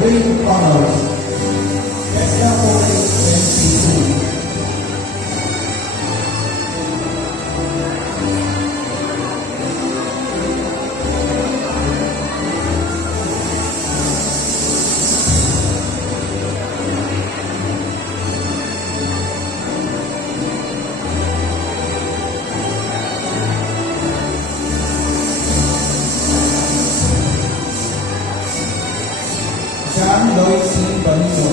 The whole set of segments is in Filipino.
with honors. Tesla Police 22. John Lloyd C. Banito.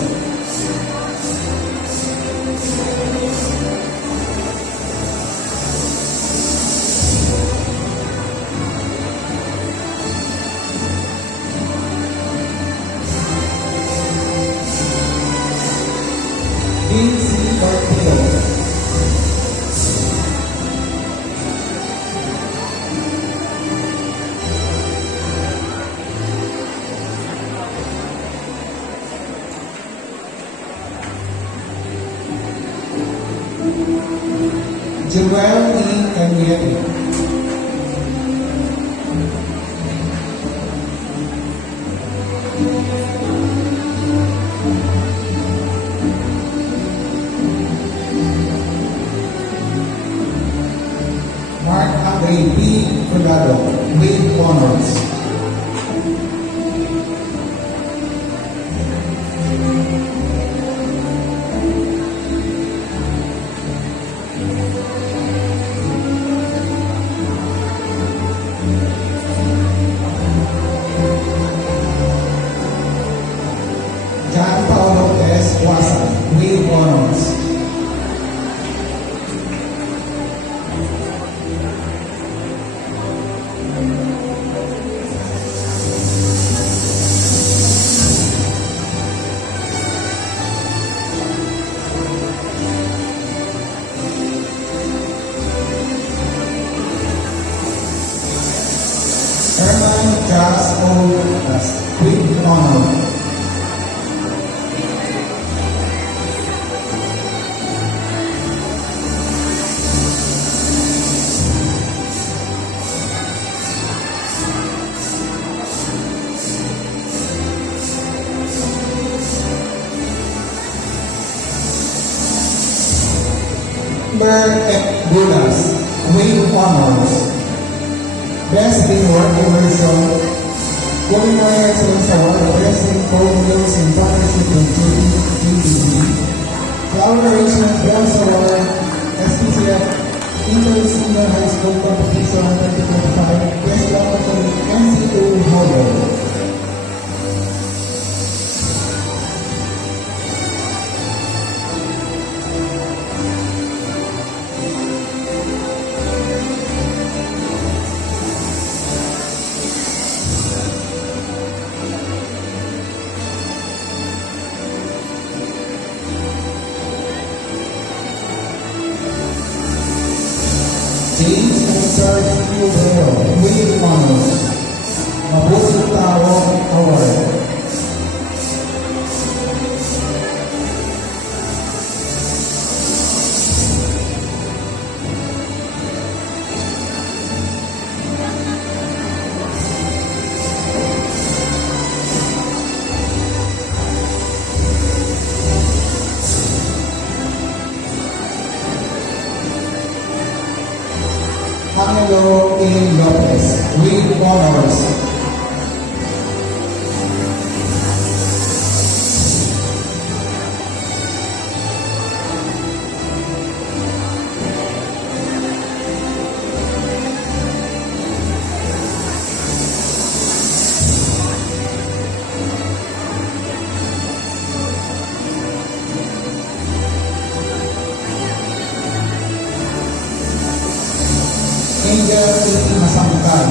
Dean C. Ortiz. Joel E. Canietti. Mark Andre P. Colado with honors. John Paulo S. Wasa with honors. Herman Jas O. with honor. F. Budas with honors. Best in Work Immersion, Culinary Excellence Award, Best in Cold Meals in Partnership with GTV, Collaboration Bronze Award, SPCF, Inter Senior High School Competition 2025, Best Laboratory NC2 Holder. James Richard Silvero with honors. Mabuting Tao Award. Angelo A. Lopez with honors. Angel A. Masangkan.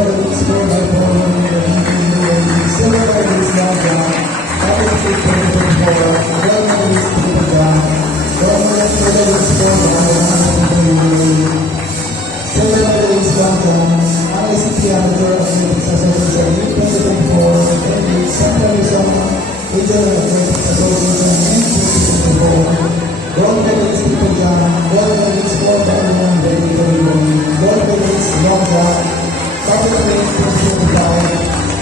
medalist gold medal for silver medalist long jump, Olympic 2024, gold medalist triple jump, gold medalist for silver medalist long jump, ICT Amateur Athletics Association League 2024, and Central Luzon Regional Athletics Association League 2024, gold medalist triple jump, gold medalist for everyone ready to win, gold medalist long jump, Public League 2025,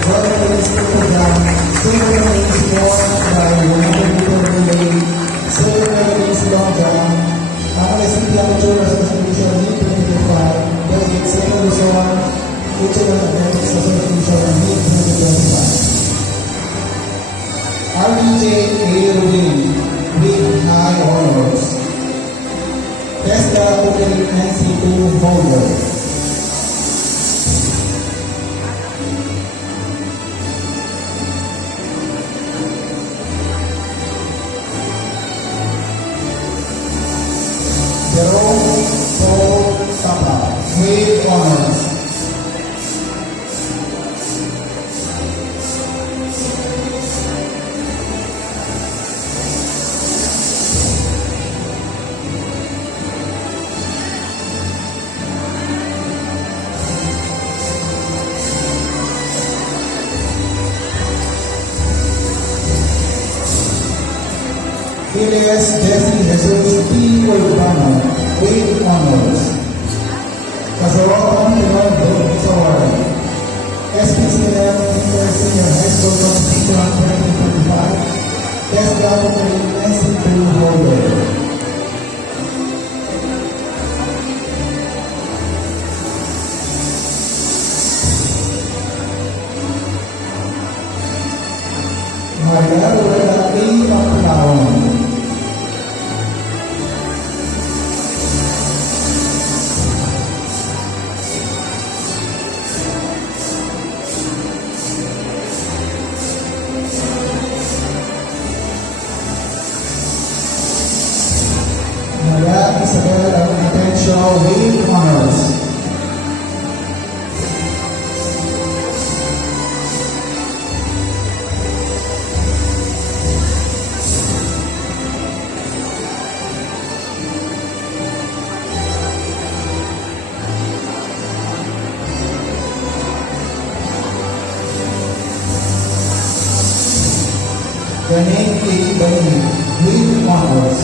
gold medalist triple jump, silver medalist for by 100-meter relay, silver medalist long jump, ICT Amateur Association League 2025, delegate Central Luzon Regional Athletics Association League 2025. RBJ A. Rubin with high honors. Tesla Putri NC2 holder. Jerome Paul Sapa with honors. Elias Jesse Jesus P. Urbano with honors. Kasawakan Pinoy Gold Award. SPCL Senior High School Competition 2025. Tesla Putri NC2 holder. Maria Loretta A. Pagkakaon. Maria Isabel Atencio with honors. Janine A. Bailey with honors.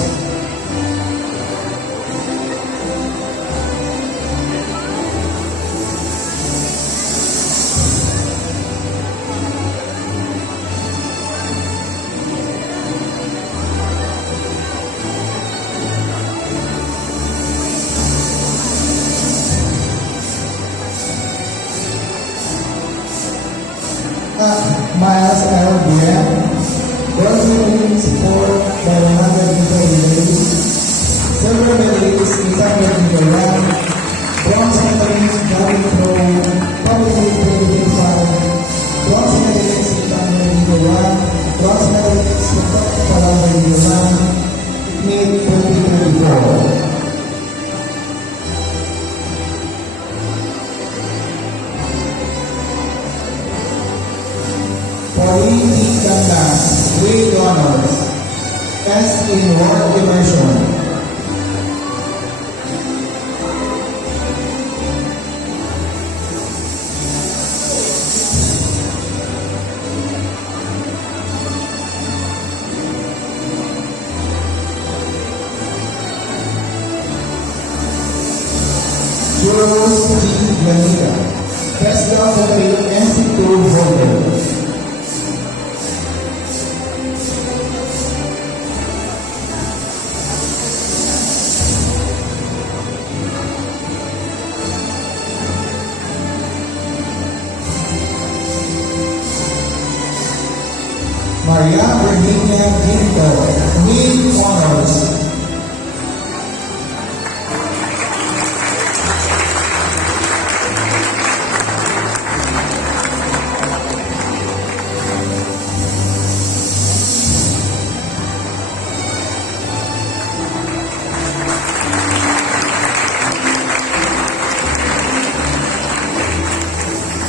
Miles L. Graham, gold medalist for by 100-meter relay, silver medalist 800-meter run, bronze medalist diving throw, public league 2025, bronze medalist 800-meter run, bronze medalist 400-meter run, mid 2024. Pauline T. Candas with honors. S in work immersion. Juros G. Glanita. Tesla Putri NC2 holder. Maria Virginia Ginto with honors.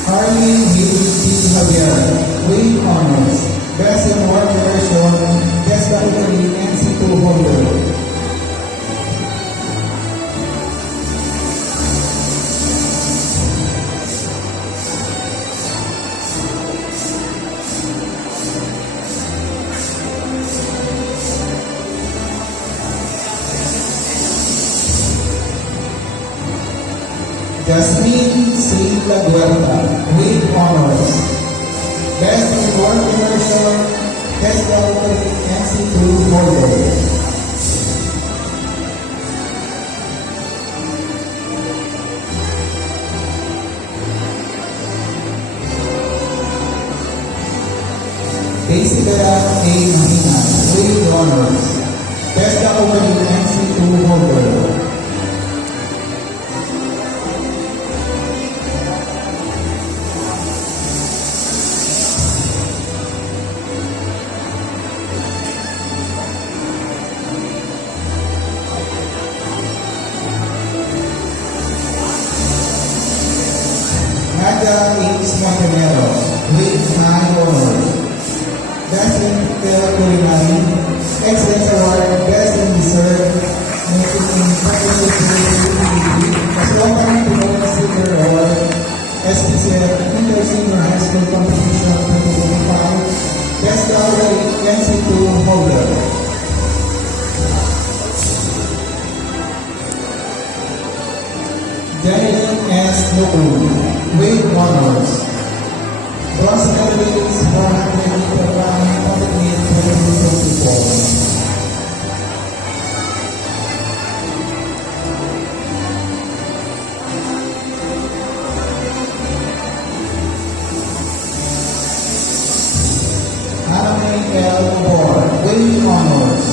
Arlene Hayes P. Javier, with honors. Best in Work Immersion, Guest Faculty NC2 holder. Jasmine C. Laguerta, with honors. Best in Work Immersion, Guest Faculty NC2 holder. Daisy A. Mahina, with honors. Best Faculty NC2 holder. Nadia H. Montenero, with 9 honors. Best in Culinary, Excellence Award, Best in Dessert, making in partnership with Kaslokan Pinoy Senior Award, SPCF Inter-Senior High School Competition 2025, Best Gallery NC2 holder. Janeline S. Lukun, with honors. Bronze medalist 400 meter running competition 2024. Anime L. Moore, with honors.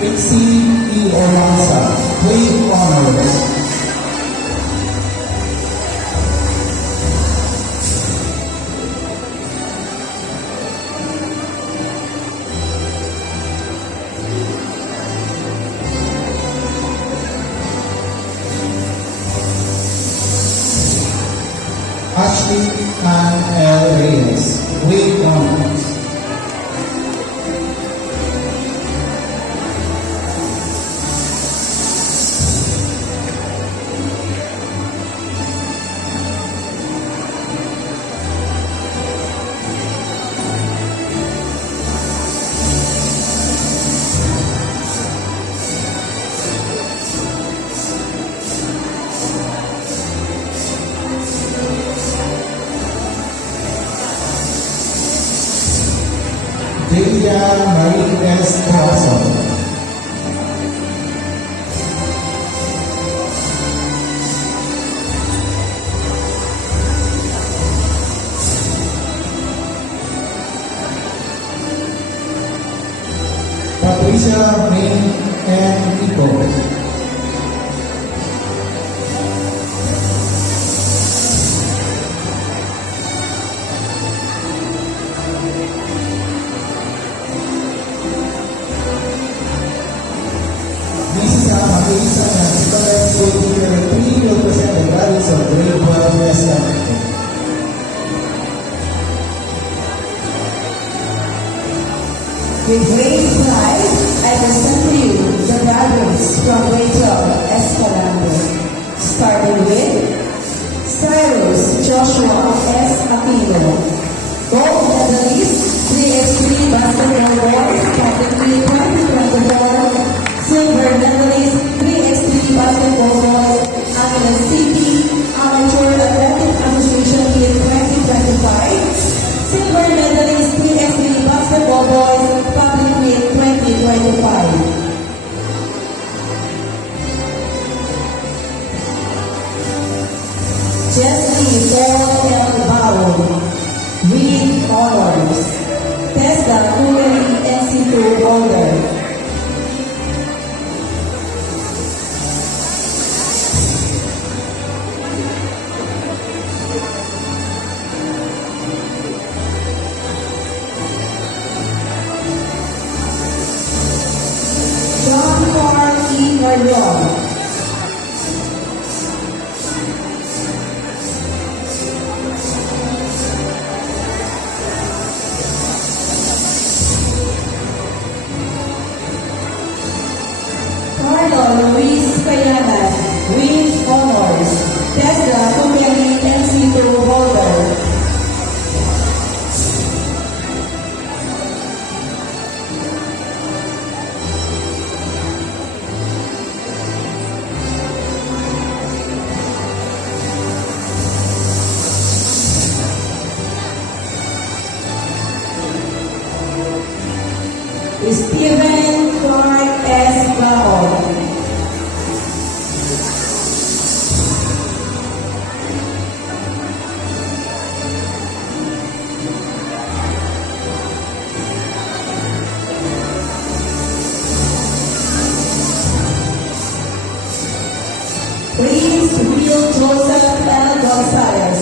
Pixie E. Orlanza, with honors. Ashley Ann L. Reyes, with honors. Delia Marie S. Corazon. Patricia May and Nico. Marisa and Nicholas will be here. 3 will present the values of grade 12 Western. With great pride, I present to you the values Leon. Carlo Luis Payanan with honors. Tesla Kumyani MC2 holder. Steven Clark S. Gaon. Prince Will Joseph L. Gonzalez.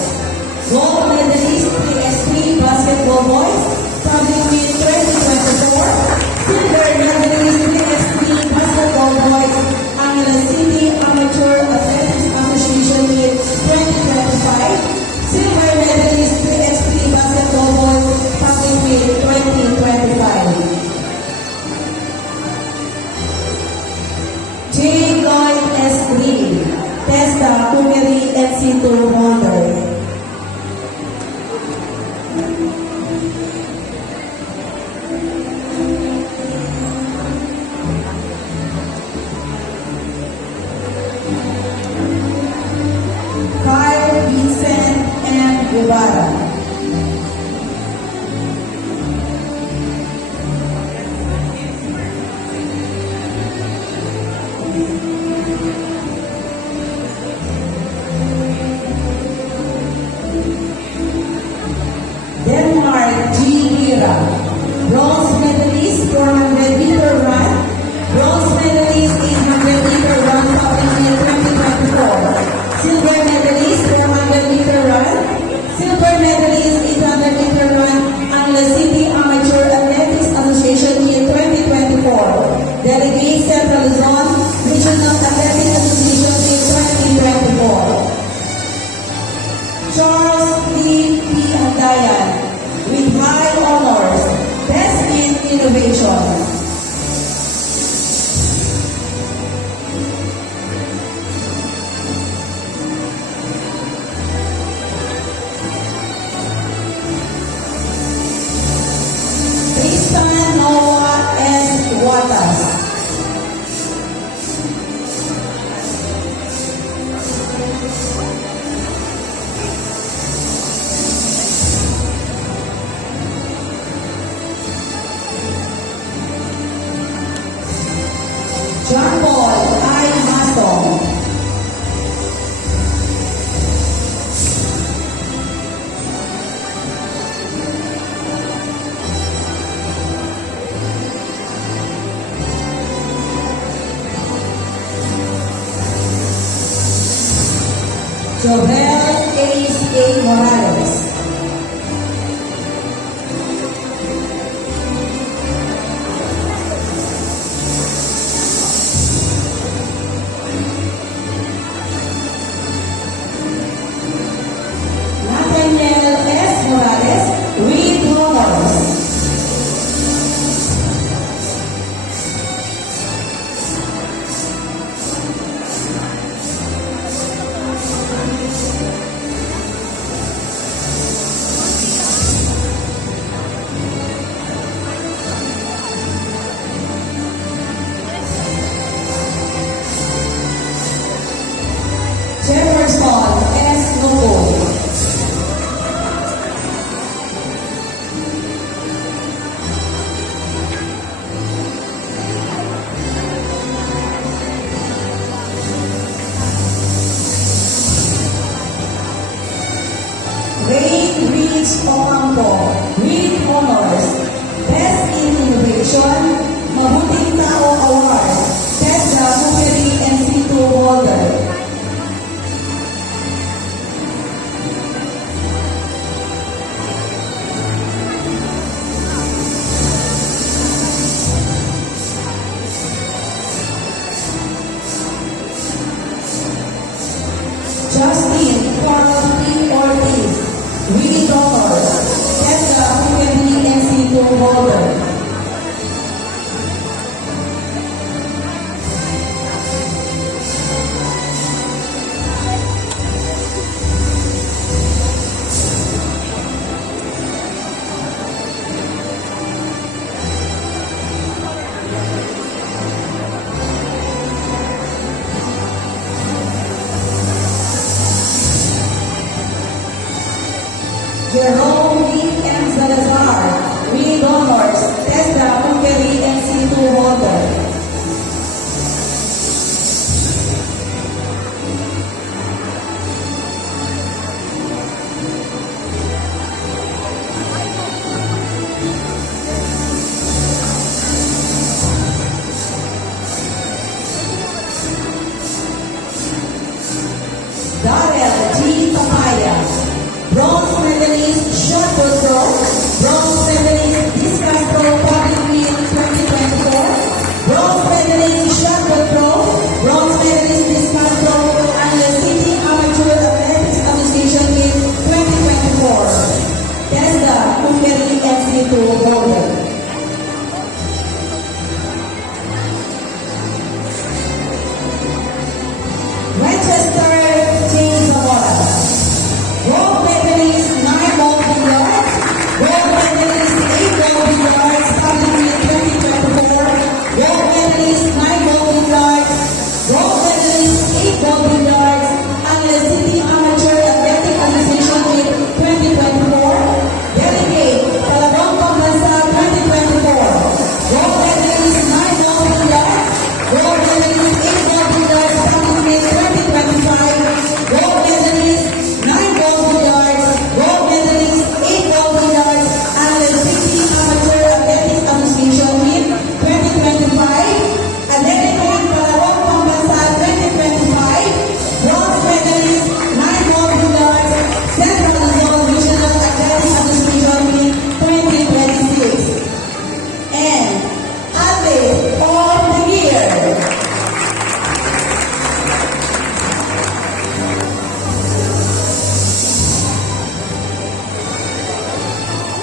Gold medalist PSP Basketball Boys, public meet 2024. Silver medalist PSP Basketball Boys, Angela City Amateur Athletics Association meet 2025. Silver medalist PSP Basketball Boys, public meet 2025. J. Lloyd S. Green, Testa Kumiri NC2 holder. Kyle Vincent and Guevara. Denmark G. Lira, bronze medalist 400-meter run, bronze medalist 800-meter run public in 2024, silver medalist 400-meter run, silver medalist 800-meter run, Angela City Amateur Athletics Association in 2024, delegate Central Luzon Regional Athletic Association in 2024. Charles D. P. Andayan with high honors, Best in Innovation. Tristan Noah S. Watas. John Paul I. Maston. Jovel Ace A. Morales. Nathaniel S. Morales with honors. Jerome D. M. Salazar, with honors, TESDA Hungary NC2 holder. Darrell G. Papaya, bronze medalist shot put throw, bronze medalist discus throw public win 2024, bronze medalist shot put throw, bronze medalist discus throw, and the City Amateur Athletics Association win 2024. TESDA Hungary NC2 holder. Manchester James Zamora, gold medalist 9 gold yards, gold medalist 8 gold yards, public win 2024, gold medalist 9 gold yards, gold medalist 8 gold yards, and the City Amateur Athletic Association win 2024, delegate Talabang Pambansa 2024, gold medalist 9 gold yards, gold medalist 8 gold yards, public win 2025, gold medalist 9 gold yards, gold medalist 8 gold yards, and the City Amateur Athletic Association win 2025, and delegate Palawag Pambansa 2025, bronze medalist 9 gold yards, Central Luzon Regional Athletic Association win 2026, and athlete of the year.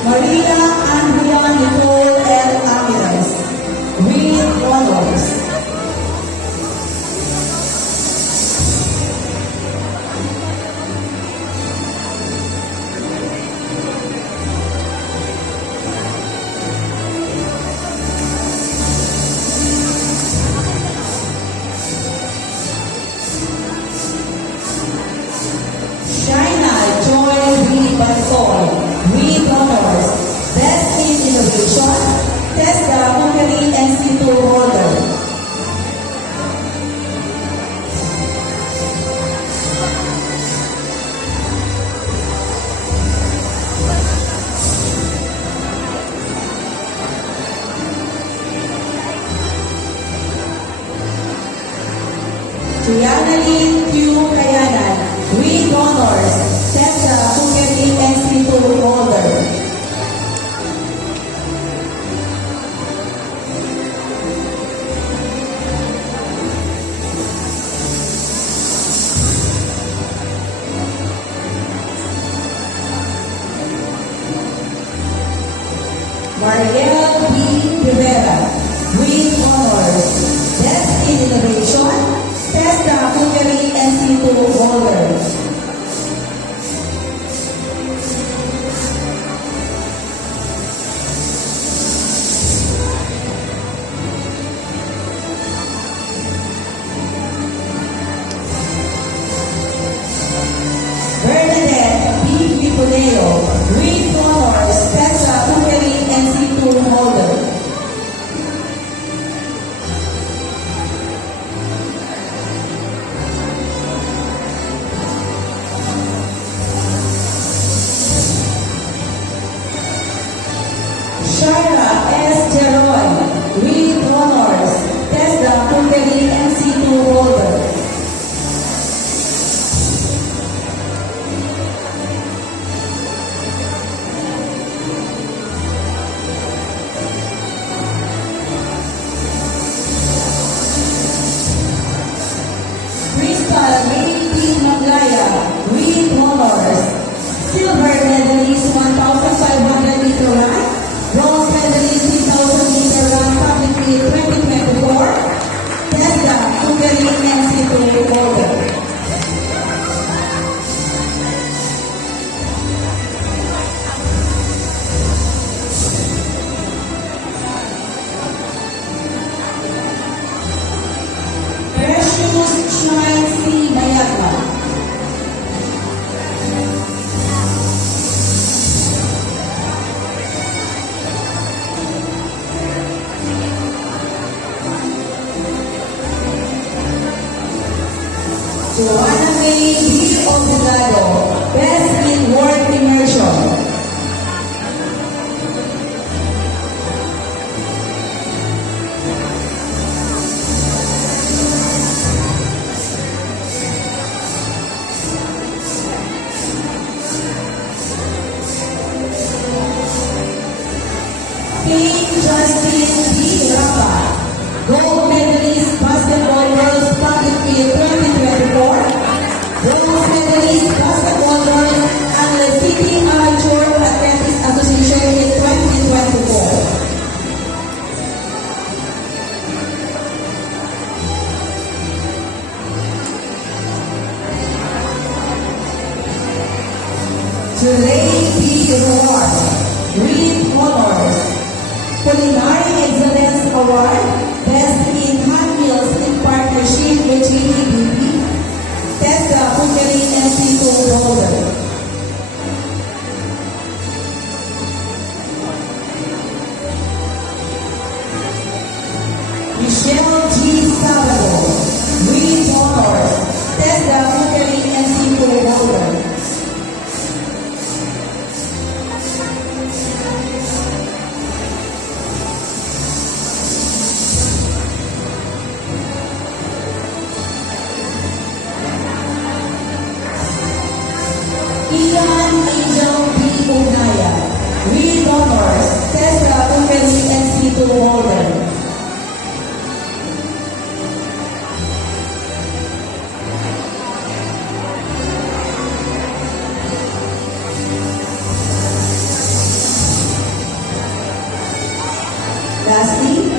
Maria Andrea Nicole L. Amiras, with honors. Shaina Joy V. Bartol, with honors. Best in Innovation, TESDA Hungary NC2 holder. Triana Lynn Q. Kayanan, with honors. TESDA Hungary NC2 holder. Mariel B. Rivera, with honors. Best in Innovation, TESDA Hungary NC2 holder. Bernadette B. Vipuneo, with honors. TESDA Hungary NC2 holder. Shara S. Jeroy, with honors. TESDA Hungary NC2 holder. Crystal May P. Maglaya, with honors. Silver medalist 1,500 meter run, bronze medalist 3,000 meter run, public win 2024, TESDA Hungary NC2 holder. Precious Shine C. Mayagma, Joanna May B. Obligado, Best in Work Immersion. King Justin B. Rapa, Gold Medalist Basketball Girls Public Field 2024, Bronze Medalist Basketball Girls Angeles City Amateur Athletics Association in 2024. Tulay B. Award, Reed Honors, Culinary Excellence Award, Best in Hand Meals in Partnership with JDBP, Tessa Cookery and Seafood Holder. Michelle G. Salvador, Reed Honors, Tessa Cookery and Seafood Holder. Ian Angel B. Unaya, Reed Honors, Tessa Cookery and Seafood Holder. Lastly,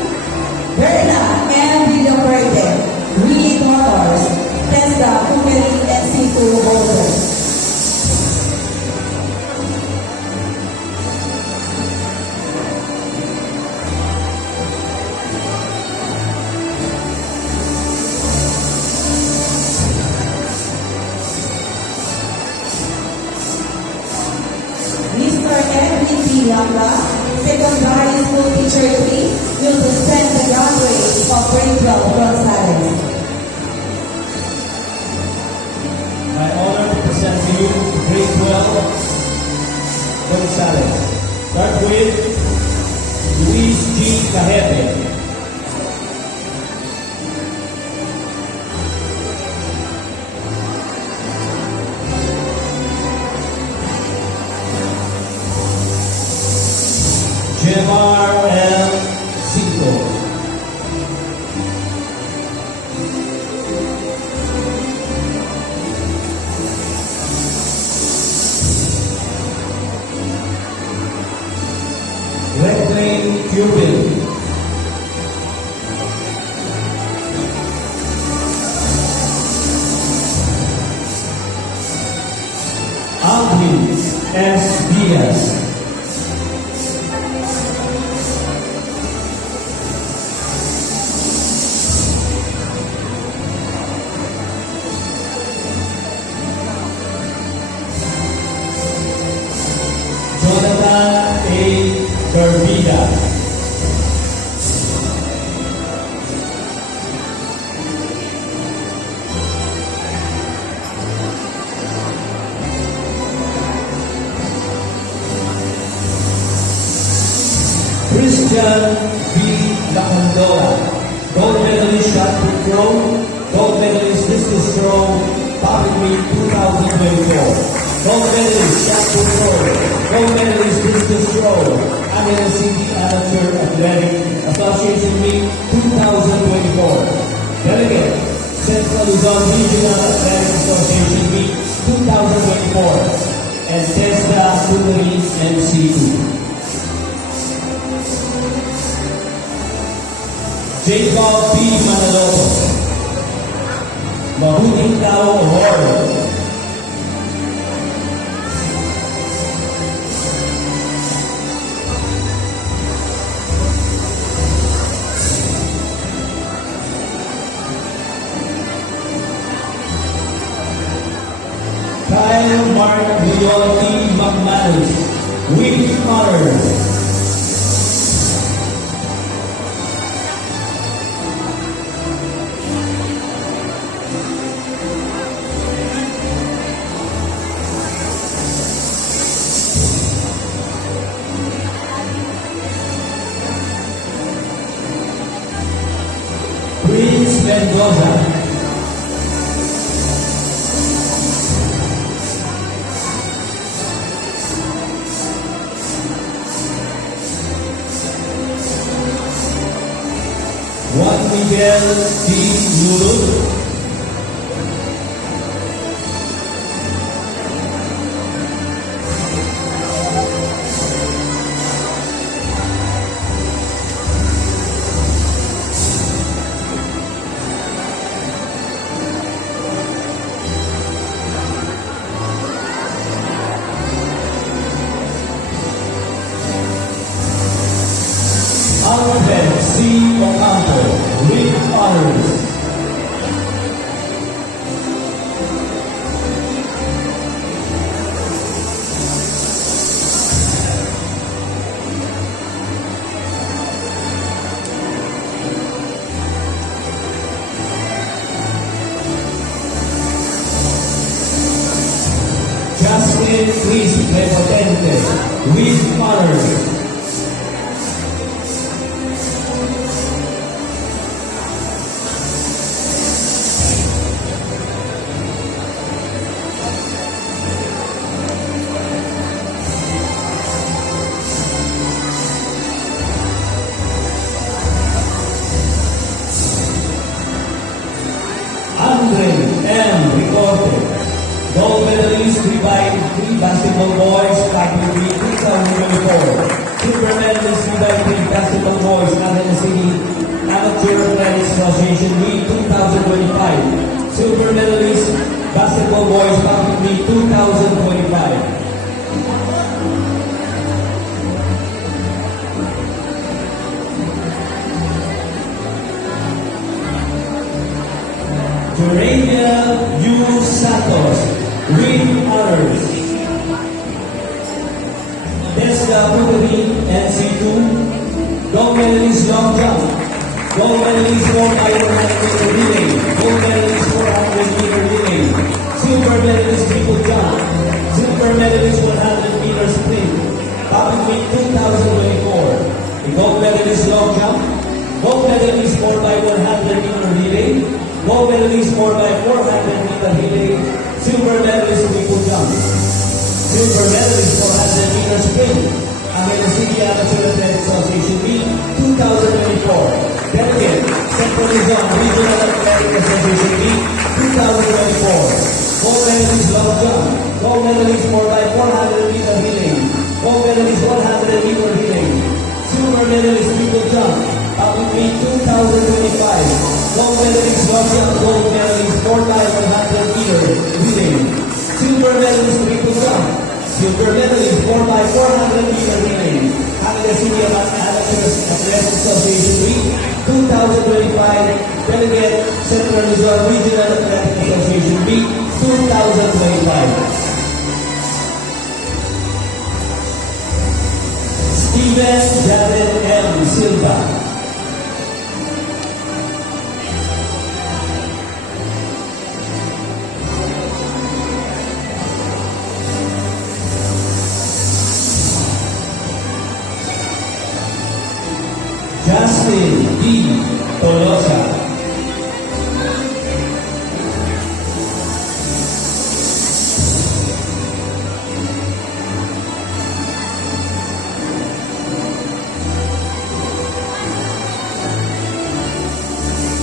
Berna M. Villaperte, Reed Honors, Tessa Cookery and Seafood Holder. Mr. M.B. Lambda, Secondary School Teacher 3, will dispense the graduates of grade 12 Gonzales. My honor to present to you grade 12 Gonzales. Start with Luis G. Cajete. Jemar L. Cinco. Redwayne Cuban. Alvin S. Diaz. Jonathan A. Garbida. Christian B. Lacandola, gold medalist shot put throw, gold medalist discus throw, Public Meet 2024. Gold medalist shot put throw, gold medalist discus throw, Angeles City Amateur Athletic Association Meet 2024. Delegate, Central Luzon Regional Athletic Association Meet 2024. And Testa Cookery MC2. Jacob P. Manaloto, Mabuting Tao Award. Kyle Mark Leotti McManus, with honors. Prince Mendoza. Juan Miguel D. Nurul. Alfred C. Ocampo, with honors. Justin Chris Prepotente, with honors. Andre M. Ricorte, gold medalist combined three basketball boys, Category 2024. Silver medalist combined three basketball boys, National City Amateur Athletics Association Week 2025. Silver medalist basketball boys, Category 2025. Durania U. Santos, with honors. Desda Puteri, NC2, gold medalist long jump, gold medalist 400 meter relay, gold medalist 400 meter relay, silver medalist triple jump, silver medalist 100 meter sprint, Topic Week 2024. The gold medalist long jump, gold medalist 4x100 meter relay, gold medalist 4x400 meter relay, silver medalist triple jump, silver medalist 400 meter sprint, Angela City Amateur Athletics Association Week 2024. Delegate, Central Luzon Regional Athletic Association Week 2024. Gold medalist long jump, gold medalist 4x400 meter relay, gold medalist 100 meter relay, silver medalist triple jump, Public Week 2025. Gold medalist long jump, gold medalist 4x100 meter relay, silver medalist triple jump, silver medalist 4x400 meter relay, Angela City Amateur Athletics Association Week 2025. Delegate, Central Luzon Regional Athletic Association Week 2025. Steven Jared M. Silva. Justin D. Tolosa.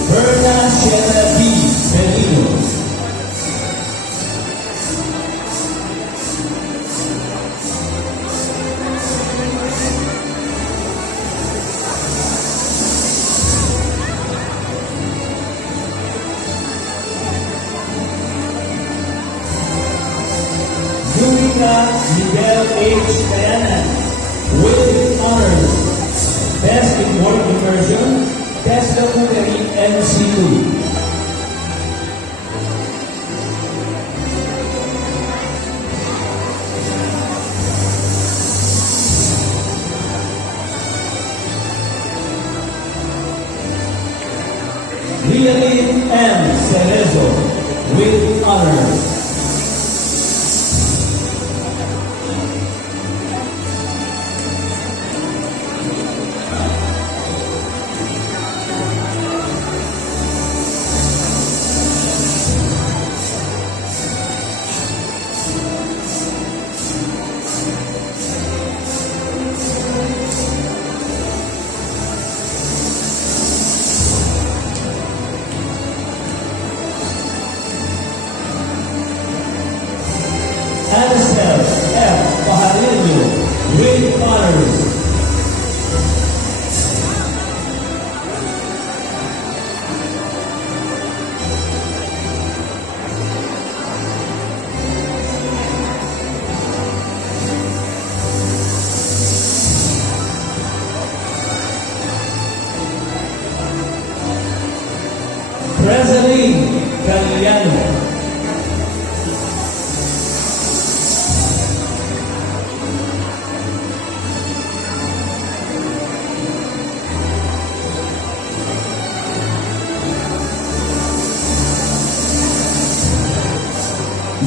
Berna Shena B. Benino. Yurika Miguel H. Kayanan, with honors. Best in work immersion, Best Documentary MC2. Lialin M. Cerezo, with honors.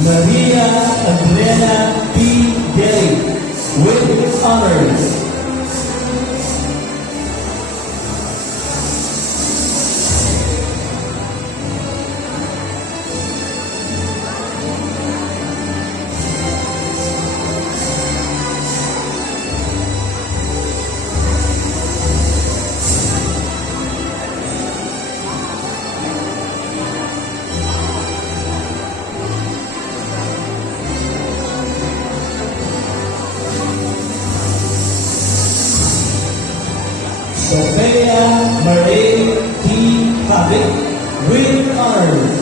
Maria Adriana P. Deli with honors. Sophia Marie T. Pavic with honors.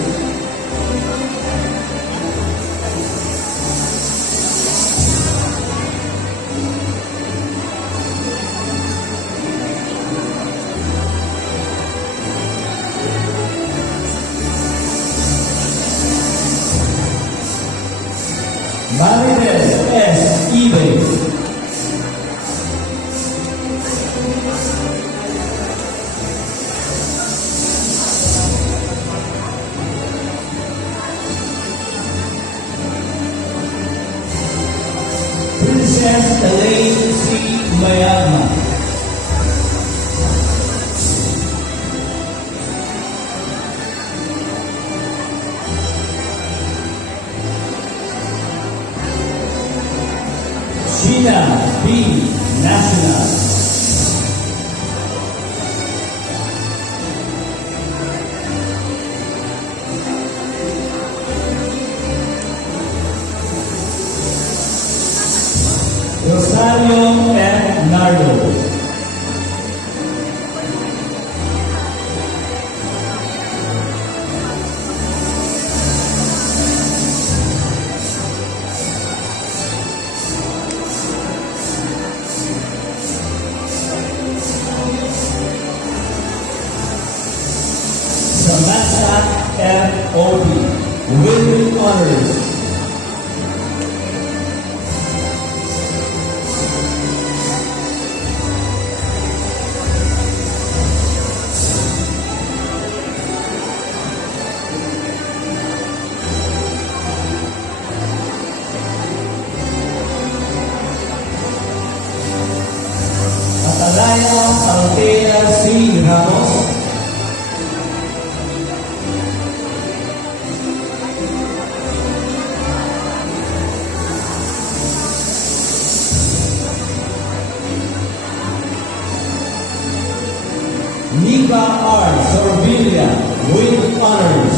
Marinette S. Ibe. Princess Elaine C. Mayagma. Sheena B. National. Rosario and Nardo. Samantha F. Obi with honors. Atalaya Altea C. Ramos. Nika R. Sorvilla with honors.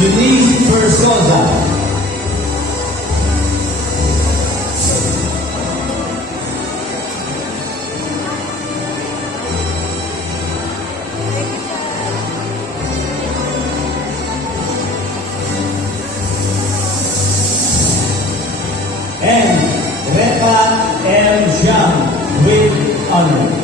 Eunice Persoza. And Reka M. Zhang with honors.